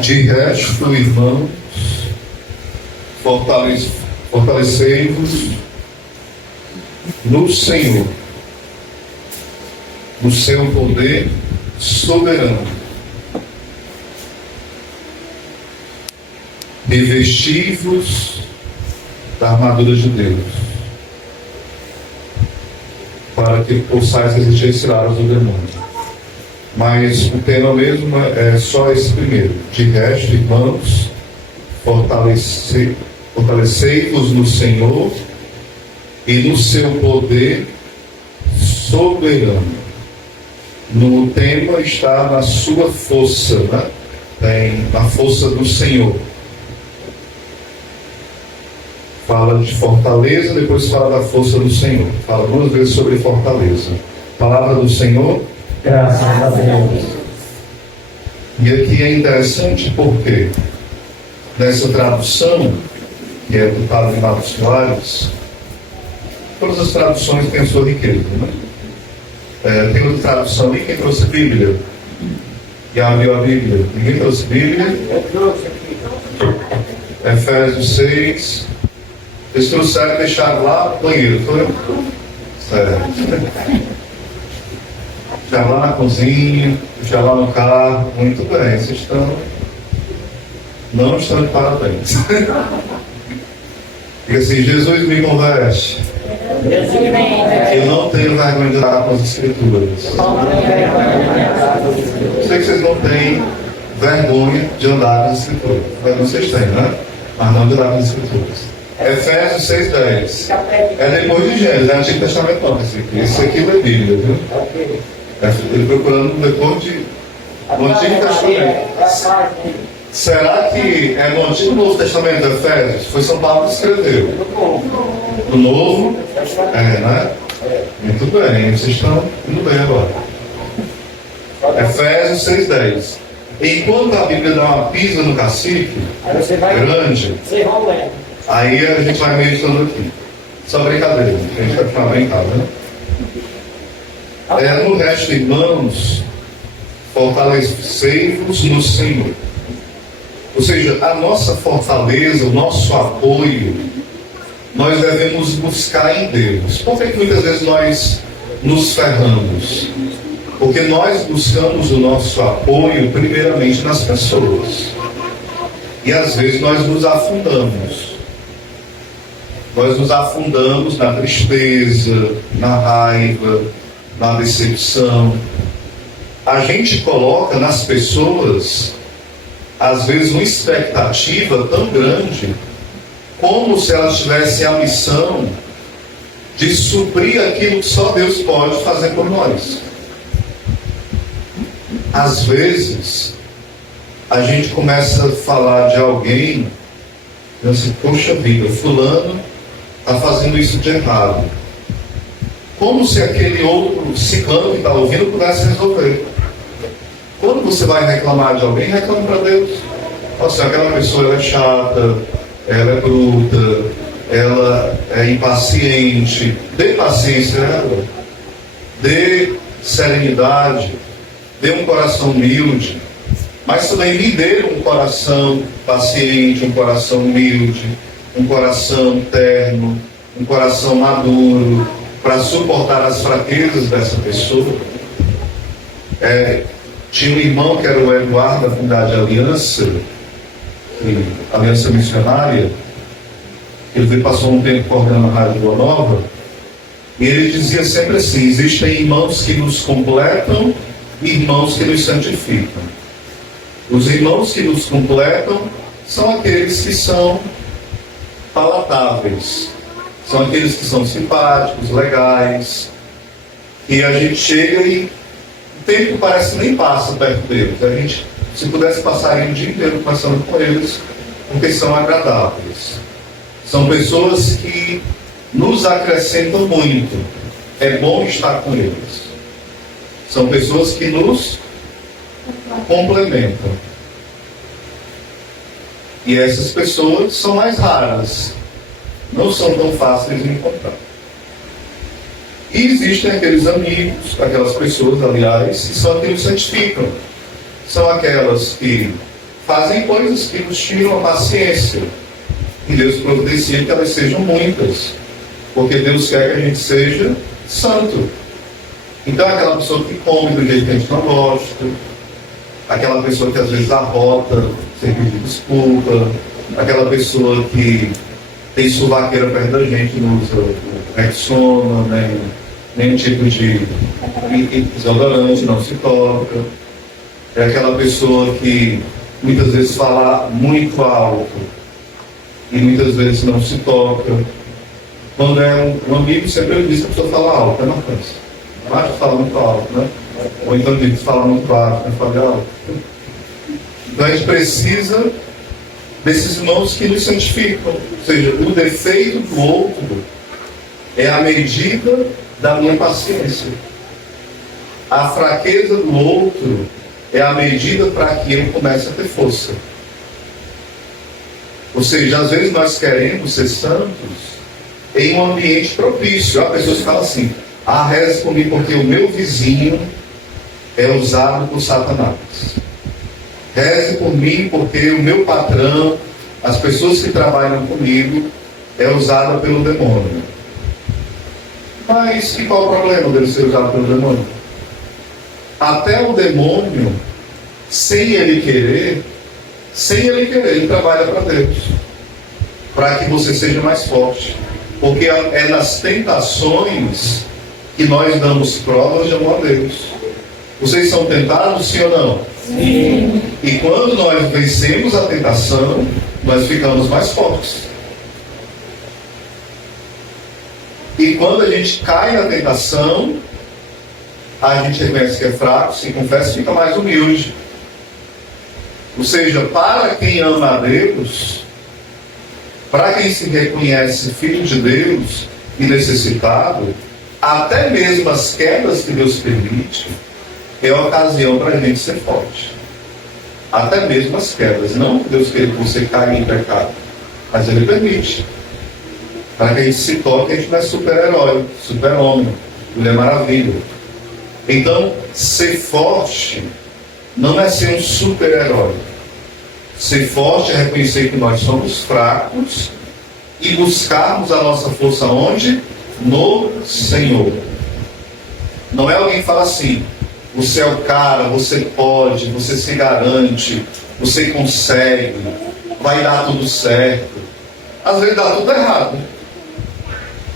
De resto, irmãos, fortalecei-vos no Senhor, no seu poder soberano. Revesti-vos da armadura de Deus, para que possais resistir às ciladas do demônio. Mas o tema mesmo é só esse primeiro. De resto, irmãos, fortalecei-vos no Senhor e no seu poder soberano. No tema está na sua força, né? Tem na força do Senhor. Fala de fortaleza, depois fala da força do Senhor. Fala duas vezes sobre fortaleza. Palavra do Senhor. Graças a Deus. E aqui é interessante porque nessa tradução, que é do Padre Marcos Soares, todas as traduções têm a sua riqueza, né? Tem outra tradução ali, quem trouxe Bíblia? E abriu a Bíblia. Ninguém trouxe Bíblia? Eu trouxe aqui. Efésios 6. Eles trouxeram e deixaram lá no banheiro, foi? Certo. Já lá na cozinha, já lá no carro, muito bem, vocês não estão de parabéns. Diga assim, Jesus me converte. Eu não tenho vergonha de andar com as Escrituras. Sei que vocês não têm vergonha de andar com as Escrituras. Vocês têm, né? Mas não de andar com as Escrituras. Efésios 6,10. É depois de Gênesis, é Antigo Testamento não, esse aqui é Bíblia, viu? Ele procurando depois no Antigo Testamento. Será que é no Antigo ou Novo Testamento de Efésios? Foi São Paulo que escreveu. No Novo? Né? Muito bem, vocês estão indo bem agora. Efésios 6,10. Enquanto a Bíblia dá uma pisa no cacique, grande, aí a gente vai meditando aqui. Só brincadeira, a gente vai ficar brincando, né? No resto, irmãos, fortalecei-vos no Senhor. Ou seja, a nossa fortaleza, o nosso apoio, nós devemos buscar em Deus. Por que muitas vezes nós nos ferramos? Porque nós buscamos o nosso apoio primeiramente nas pessoas. E às vezes nós nos afundamos. Nós nos afundamos na tristeza, na raiva, na decepção. A gente coloca nas pessoas, às vezes, uma expectativa tão grande, como se elas tivessem a missão de suprir aquilo que só Deus pode fazer por nós. Às vezes, a gente começa a falar de alguém, e assim, poxa vida, fulano está fazendo isso de errado. Como se aquele outro ciclano que está ouvindo pudesse resolver. Quando você vai reclamar de alguém, reclama para Deus. Nossa, aquela pessoa ela é chata, ela é bruta, ela é impaciente. Dê paciência a ela. Dê serenidade. Dê um coração humilde. Mas também lhe dê um coração paciente, um coração humilde, um coração terno, um coração maduro, para suportar as fraquezas dessa pessoa. Tinha um irmão que era o Eduardo, da Comunidade Aliança, Aliança Missionária. Ele passou um tempo coordenando a Rádio Boa Nova, e ele dizia sempre assim: existem irmãos que nos completam e irmãos que nos santificam. Os irmãos que nos completam são aqueles que são palatáveis, são aqueles que são simpáticos, legais, e a gente chega e o tempo parece que nem passa perto deles. A gente, se pudesse passar o dia inteiro conversando com eles, porque são agradáveis. São pessoas que nos acrescentam muito. É bom estar com eles. São pessoas que nos complementam. E essas pessoas são mais raras. Não são tão fáceis de encontrar. E existem aqueles amigos, aquelas pessoas, aliás, que são aqueles que santificam. São aquelas que fazem coisas que nos tiram a paciência. E Deus providencia que elas sejam muitas. Porque Deus quer que a gente seja santo. Então, aquela pessoa que come do jeito que a gente não gosta, aquela pessoa que às vezes arrota sem pedir desculpa, aquela pessoa que tem suvaqueira perto da gente, não usa o Rexona, nenhum tipo de desodorante, não se toca. É aquela pessoa que muitas vezes fala muito alto e muitas vezes não se toca. Quando é um amigo, sempre ele diz que a pessoa fala alto, é marcante. Não acha que fala muito alto, né? Ou então diz que fala muito baixo, né? Fala alto. Então a gente precisa desses irmãos que nos santificam. Ou seja, o defeito do outro é a medida da minha paciência. A fraqueza do outro é a medida para que eu comece a ter força. Ou seja, às vezes nós queremos ser santos em um ambiente propício. Há pessoas que falam assim: reze comigo porque o meu vizinho é usado por Satanás. Reze por mim porque o meu patrão, as pessoas que trabalham comigo, é usada pelo demônio. Mas e qual o problema dele ser usado pelo demônio? Até o demônio, sem ele querer, ele trabalha para Deus, para que você seja mais forte. Porque é nas tentações que nós damos provas de amor a Deus. Vocês são tentados, sim ou não? Sim. E quando nós vencemos a tentação, nós ficamos mais fortes. E quando a gente cai na tentação, a gente reconhece que é fraco, se confessa e fica mais humilde. Ou seja, para quem ama a Deus, para quem se reconhece filho de Deus e necessitado, até mesmo as quedas que Deus permite é uma ocasião para a gente ser forte. Até mesmo as quedas. Não que Deus queira que você caia em pecado, mas Ele permite. Para que a gente se toque, a gente não é super-herói, super-homem, Mulher Maravilha. Então, ser forte não é ser um super-herói. Ser forte é reconhecer que nós somos fracos e buscarmos a nossa força onde? No Senhor. Não é alguém que fala assim: você é o cara, você pode, você se garante, você consegue, vai dar tudo certo. Às vezes dá tudo errado.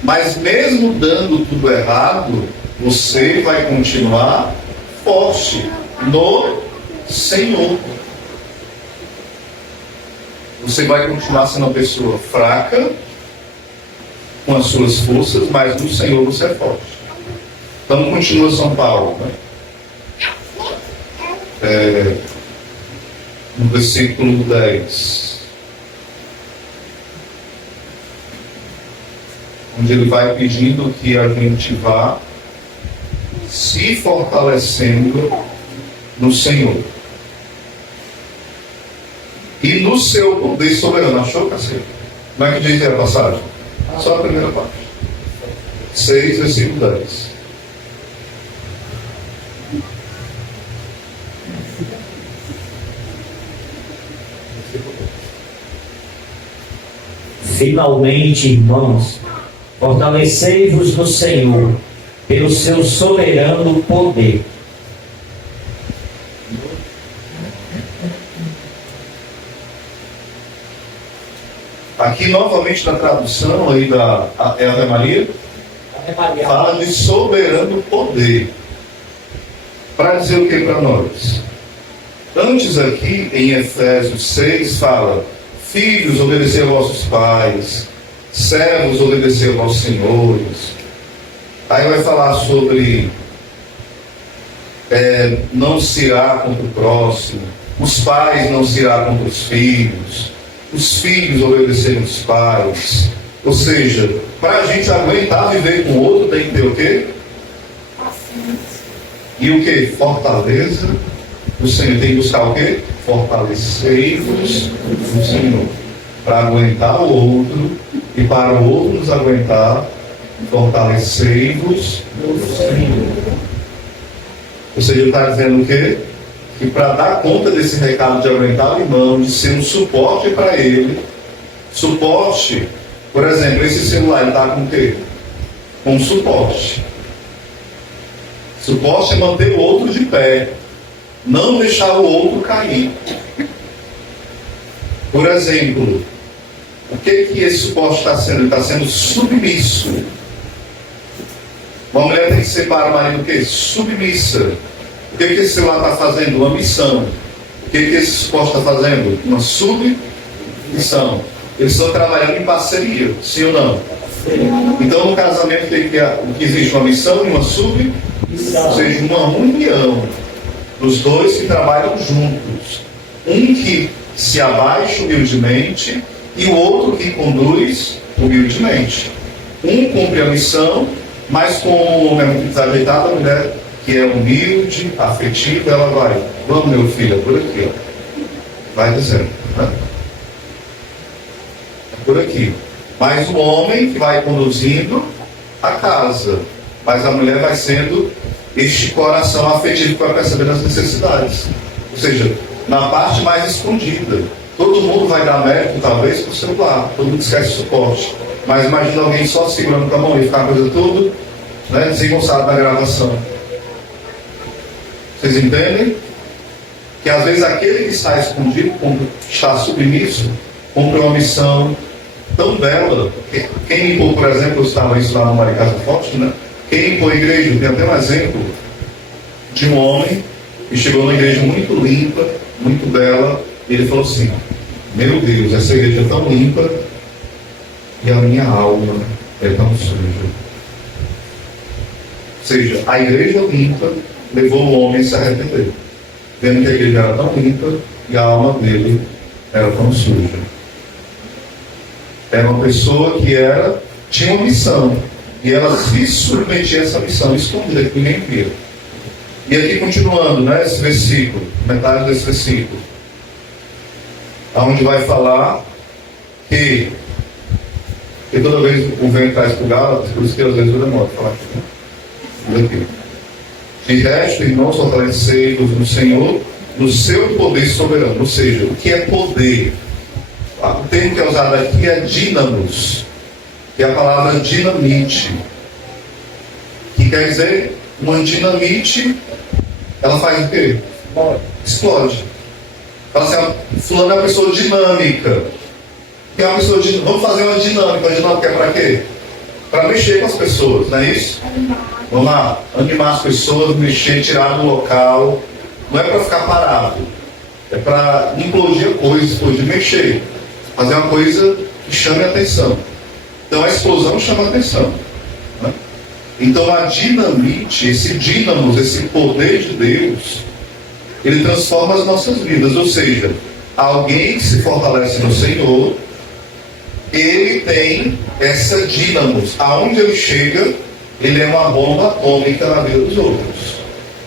Mas mesmo dando tudo errado, você vai continuar forte no Senhor. Você vai continuar sendo uma pessoa fraca, com as suas forças, mas no Senhor você é forte. Então continua São Paulo, né? No versículo 10, onde ele vai pedindo que a gente vá se fortalecendo no Senhor e no seu poder soberano. Achou, cacete? Como é que diz a passagem? Só a primeira parte. 6, versículo 10. Finalmente, irmãos, fortalecei-vos no Senhor, pelo seu soberano poder. Aqui novamente na tradução aí da Ave Maria, fala de soberano poder. Para dizer o que para nós? Antes aqui em Efésios 6 fala: filhos, obedecer aos vossos pais, servos, obedecer aos vossos senhores. Aí vai falar sobre não se irá contra o próximo, os pais não se irá contra os filhos obedecerem aos pais. Ou seja, para a gente aguentar viver com o outro, tem que ter o quê? E o quê? Fortaleza do Senhor. Tem que buscar o quê? Fortalecei-vos no Senhor. Para aguentar o outro e para o outro nos aguentar, fortalecei-vos no Senhor. Ou seja, ele está dizendo o quê? que para dar conta desse recado de aguentar o irmão, de ser um suporte para ele, suporte, por exemplo, esse celular ele está com o quê? Com suporte. Suporte é manter o outro de pé, não deixar o outro cair. Por exemplo, o que esse suporte está sendo? Ele está sendo submisso. Uma mulher tem que ser para o marido o quê? Submissa. O que esse celular está fazendo? Uma missão. O que esse suporte está fazendo? Uma submissão. Eles estão trabalhando em parceria, sim ou não? Sim. Então no casamento que existe uma missão e uma submissão, ou seja, uma união dos dois que trabalham juntos. Um que se abaixa humildemente e o outro que conduz humildemente. Um cumpre a missão, mas com o homem desajeitado, a mulher que é humilde, afetiva, ela vai, vamos meu filho, é por aqui, ó. Vai dizendo, né? É por aqui. Mas o homem que vai conduzindo a casa, mas a mulher vai sendo este coração afetivo que vai perceber as necessidades. Ou seja, na parte mais escondida. Todo mundo vai dar mérito, talvez, para o celular. Todo mundo esquece suporte. Mas imagina alguém só segurando com a mão e ficar a coisa toda, né, desengonçada na gravação. Vocês entendem? Que às vezes aquele que está escondido, está submisso, cumpre uma missão tão bela. Quem limpou, por exemplo, eu estava isso lá no Maricasa Forte, né? Quem limpou a igreja, tem até um exemplo de um homem que chegou numa igreja muito limpa, muito bela, e ele falou assim: meu Deus, essa igreja é tão limpa e a minha alma é tão suja. Ou seja, a igreja limpa levou o homem a se arrepender, vendo que a igreja era tão limpa e a alma dele era tão suja. Era uma pessoa que tinha uma missão, e ela se submetia a essa missão, escondida, que ninguém via. E aqui continuando, né, esse versículo, metade desse versículo, onde vai falar que toda vez o vento traz para o Gálatas, por isso que às vezes eu demoro a falar aqui. De resto, irmãos, fortalecei-vos no Senhor, no seu poder soberano. Ou seja, o que é poder? O termo que é usado aqui é dínamos, que é a palavra dinamite, que quer dizer, uma dinamite, ela faz o quê? Explode. Fala assim, fulano é uma pessoa dinâmica. Que é uma pessoa dinâmica. Vamos fazer uma dinâmica. A dinâmica é para quê? Para mexer com as pessoas, não é isso? Vamos lá, animar as pessoas, mexer, tirar do local. Não é para ficar parado. É para implodir a coisa, explodir, mexer. Fazer uma coisa que chame a atenção. Então a explosão chama a atenção, né? Então a dinamite, esse dínamos, esse poder de Deus, ele transforma as nossas vidas. Ou seja, alguém que se fortalece no Senhor, ele tem essa dínamos. Aonde ele chega, ele é uma bomba atômica na vida dos outros.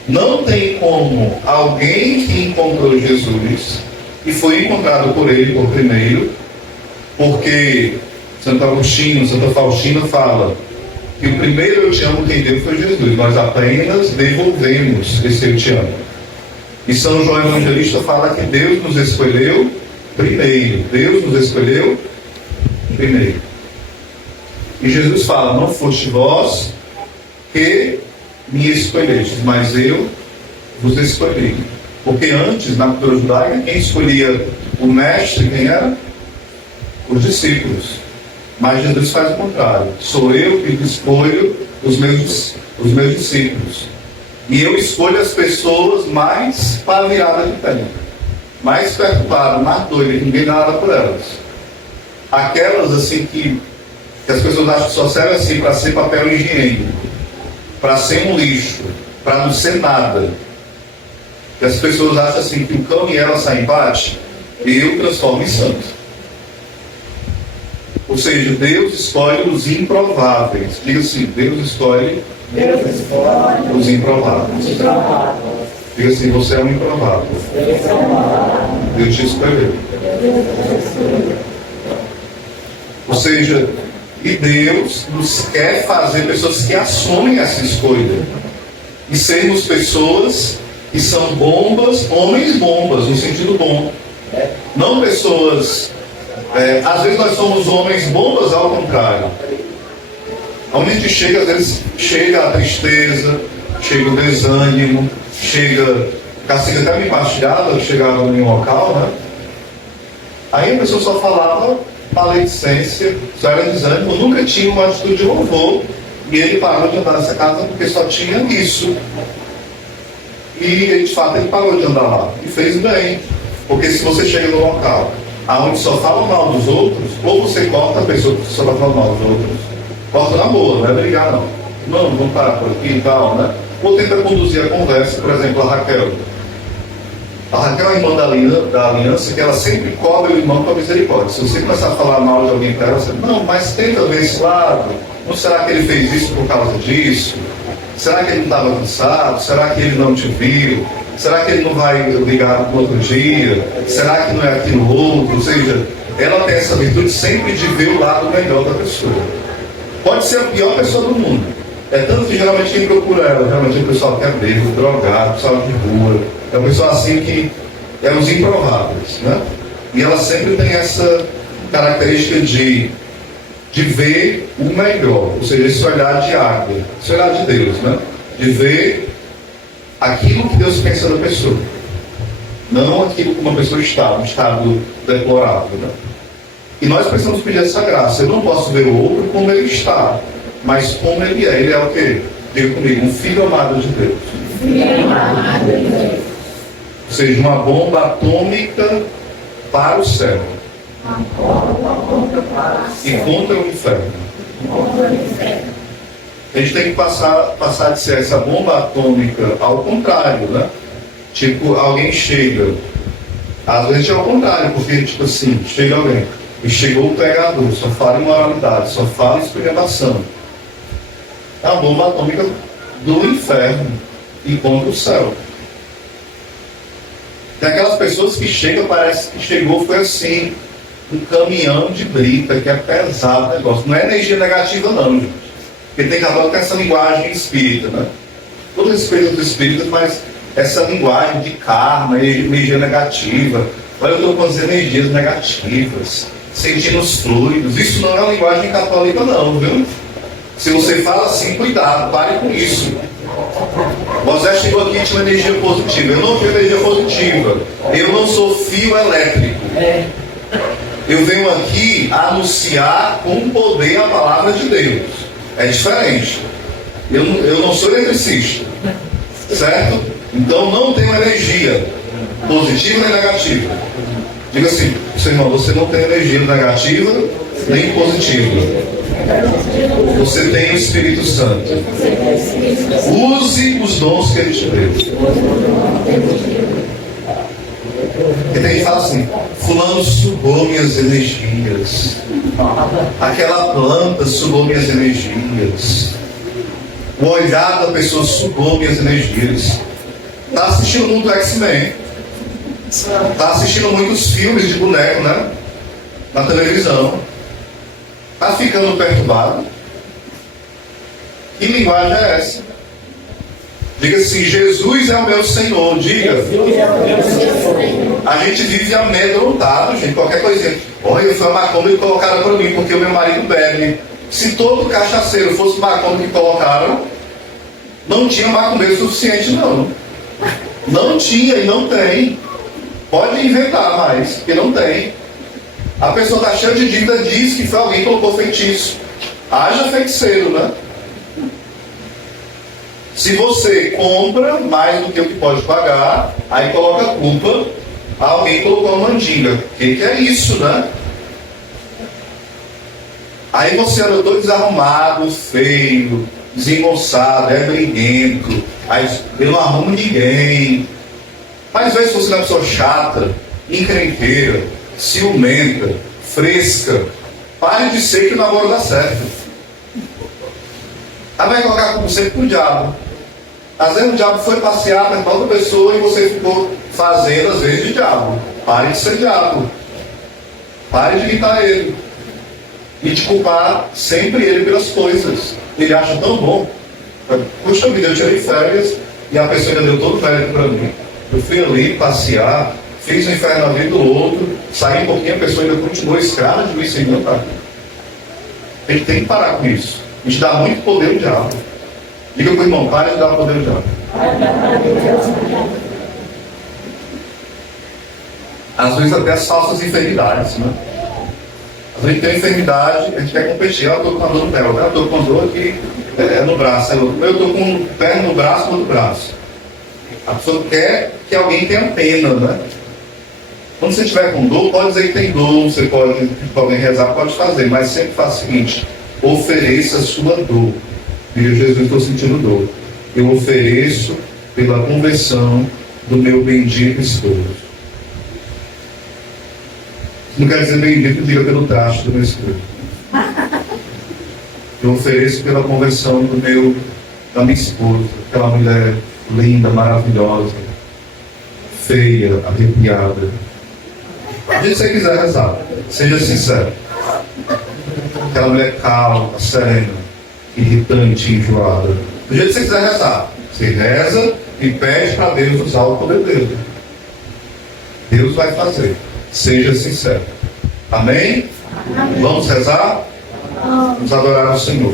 Não tem como alguém que encontrou Jesus e foi encontrado por ele por primeiro, porque Santo Agostinho, Santa Faustina fala que o primeiro eu te amo quem deu foi Jesus. Nós apenas devolvemos esse eu te amo. E São João Evangelista fala que Deus nos escolheu primeiro. Deus nos escolheu primeiro. E Jesus fala: não foste vós que me escolhestes, mas eu vos escolhi. Porque antes, na cultura judaica, quem escolhia o mestre, quem era? Os discípulos. Mas Jesus faz o contrário. Sou eu que escolho os meus discípulos. E eu escolho as pessoas mais paviradas que tem, mais perturbadas, mais doidas, que ninguém dá nada por elas. Aquelas assim que as pessoas acham que só servem assim para ser papel higiênico, para ser um lixo, para não ser nada. Que as pessoas acham assim que o cão e ela saem empate, e eu transformo em santo. Ou seja, Deus escolhe os improváveis. Diga assim: Deus escolhe os improváveis. Diga assim: você é um improvável. Deus te escolheu. Ou seja, e Deus nos quer fazer pessoas que assumem essa escolha. E sermos pessoas que são bombas, homens bombas, no sentido bom. Não pessoas... às vezes nós somos homens bombas ao contrário. Onde a gente chega, às vezes chega a tristeza, chega o desânimo, chega... Cacilha até me pasteava, chegava em um local, né? Aí a pessoa só falava maledicência, só era desânimo, nunca tinha uma atitude de louvor. E ele parou de andar nessa casa porque só tinha isso. E de fato ele parou de andar lá. E fez bem. Porque se você chega no local onde só fala mal dos outros, ou você corta a pessoa que só vai falar mal dos outros, corta na boa, não é brigar não. Não, vamos parar por aqui e tal, né? Ou tenta conduzir a conversa, por exemplo, a Raquel. A Raquel é a irmã da aliança, que ela sempre cobre o irmão com a misericórdia. Se você começar a falar mal de alguém para ela, você não, mas tenta ver esse lado. Não será que ele fez isso por causa disso? Será que ele não estava cansado? Será que ele não te viu? Será que ele não vai ligar no outro dia? Será que não é aquilo outro? Ou seja, ela tem essa virtude sempre de ver o lado melhor da pessoa. Pode ser a pior pessoa do mundo. É tanto que geralmente quem procura ela, geralmente é o pessoal que é bêbado, drogado, pessoal de rua. É um pessoal assim que é os improváveis, né? E ela sempre tem essa característica de ver o melhor, ou seja, esse olhar de água, esse olhar de Deus, né? De ver aquilo que Deus pensa da pessoa, não aquilo que uma pessoa está, um estado deplorável, né? E nós precisamos pedir essa graça. Eu não posso ver o outro como ele está, mas como ele é. Ele é o quê? Diga comigo, um filho amado de Deus. Filho amado de Deus. Ou seja, uma bomba atômica para o céu. E contra o inferno. A gente tem que passar de ser essa bomba atômica ao contrário, né? Tipo, alguém chega. Às vezes é ao contrário, porque, tipo assim, chega alguém e chegou o pregador, só fala imoralidade, só fala esculhambação. É a bomba atômica do inferno e contra o céu. Tem aquelas pessoas que chegam, parece que chegou, foi assim, um caminhão de brita, que é pesado o negócio. Não é energia negativa não, gente. Porque tem cada um com essa linguagem espírita, né? Todo respeito dos espíritos, mas essa linguagem de karma, energia negativa. Olha, eu estou com as energias negativas, sentindo os fluidos. Isso não é uma linguagem católica não, viu? Se você fala assim, cuidado, pare com isso. José chegou aqui e tinha uma energia positiva. Eu não tenho energia positiva. Eu não sou fio elétrico. Eu venho aqui anunciar com poder a palavra de Deus. É diferente. Eu não sou eletricista. Certo? Então não tenho energia positiva nem negativa. Diga assim, seu irmão, você não tem energia negativa nem positiva. Você tem o Espírito Santo. Use os dons que Ele te deu. E tem que falar assim, fulano sugou minhas energias. Aquela planta sugou minhas energias. O olhar da pessoa sugou minhas energias. Está assistindo muito X-Men. Está assistindo muitos filmes de boneco, né? Na televisão. Está ficando perturbado. Que linguagem é essa? Diga assim, Jesus é o meu Senhor. Diga. A gente vive amedrontado, gente. Qualquer coisinha. Olha, foi a macumba que colocaram para mim, porque o meu marido bebe. Se todo cachaceiro fosse macumba que colocaram, não tinha macumbeiro suficiente, não. Não tinha e não tem. Pode inventar mais, porque não tem. A pessoa está cheia de dívida, diz que foi alguém que colocou feitiço. Haja feiticeiro, né? Se você compra mais do que o que pode pagar, aí coloca a culpa, alguém colocou a mandinga. O que é isso, né? Aí você anda todo desarrumado, feio, desengonçado, é briguento, aí eu não arrumo ninguém. Mas às vezes você é uma pessoa chata, encrenqueira, ciumenta, fresca, pare de ser que o namoro dá certo. Aí vai colocar como sempre pro diabo. Às vezes o diabo foi passear perto da outra pessoa e você ficou fazendo às vezes de diabo. Pare de ser diabo. Pare de imitar ele. E de culpar sempre ele pelas coisas. Ele acha tão bom. Puxa vida, eu tirei férias e a pessoa ainda deu todo o mérito para mim. Eu fui ali passear, fiz o inferno na vida do outro, saí um pouquinho, a pessoa ainda continuou escrava de mim sem vontade. A gente tem que parar com isso. A gente dá muito poder ao diabo. Diga para o irmão, pare de dar poder ao diabo. Às vezes até as falsas enfermidades, né? A gente tem enfermidade, a gente quer competir. Eu estou com a dor no pé, eu estou com a dor aqui no braço. Eu estou com um pé no braço, no braço. A pessoa quer que alguém tenha pena, né? Quando você estiver com dor, pode dizer que tem dor, você pode, alguém rezar, pode fazer, mas sempre faz o seguinte: ofereça a sua dor. Diga, Jesus, estou sentindo dor. Eu ofereço pela conversão do meu bendito esposo. Não quer dizer bendito, diga pelo traste do meu esposo. Eu ofereço pela conversão da minha esposa, aquela mulher linda, maravilhosa, feia, arrepiada. Do jeito que você quiser rezar, seja sincero. Aquela mulher calma, serena, irritante, enjoada. Do jeito que você quiser rezar, você reza e pede para Deus usar o poder dele. Deus vai fazer. Seja sincero. Amém? Amém. Vamos rezar? Vamos adorar ao Senhor.